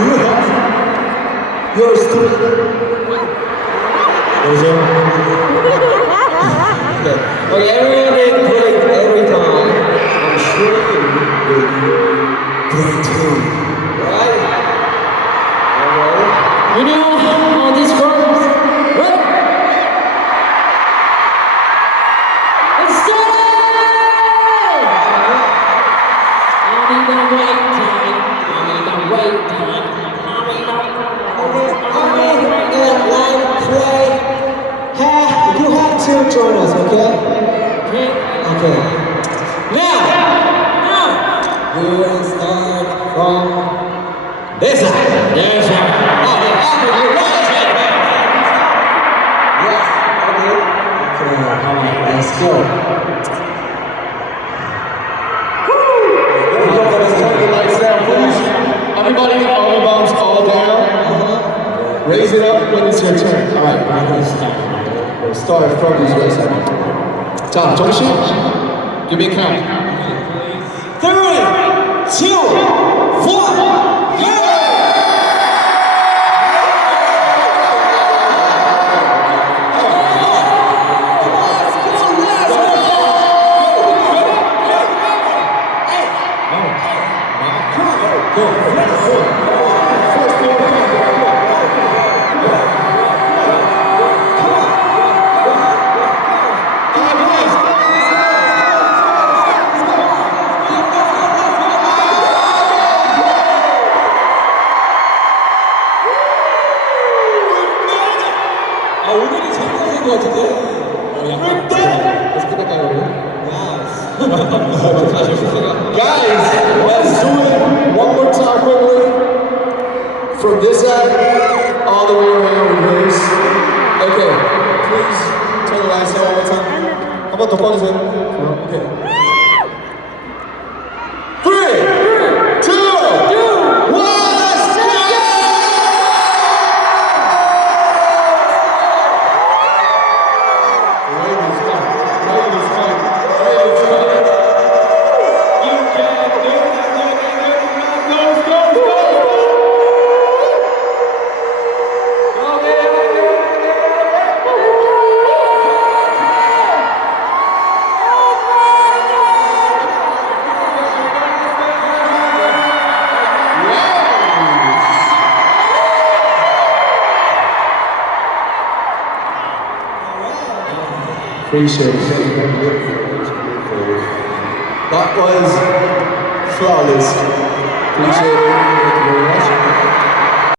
Do you have? You're stupid. Okay, everyone did great every time. I'm sure you will do great too. Right? Alright? You know how this works, right? Let's start it! I need a wait time. I need a wait time. Line play. Hey, you have to join us, okay? Okay. Now, we will start from this side. There's one. Oh, the opposite way. Yes. Okay. Alright, let's go. Everybody, ARMYBOMBs all down. Raise it up when it's your turn. All right, we'll start from this way. 자, 정신. Give me a count. 3, 2, 1, go! Guys, let's do it one more time quickly. From this side, all the way around, reverse. Okay, please turn the lights on one more time. 한 번 더 꺼주세요. Okay. 3, 2, 1, let's go! Appreciate it. That was flawless. Appreciate it.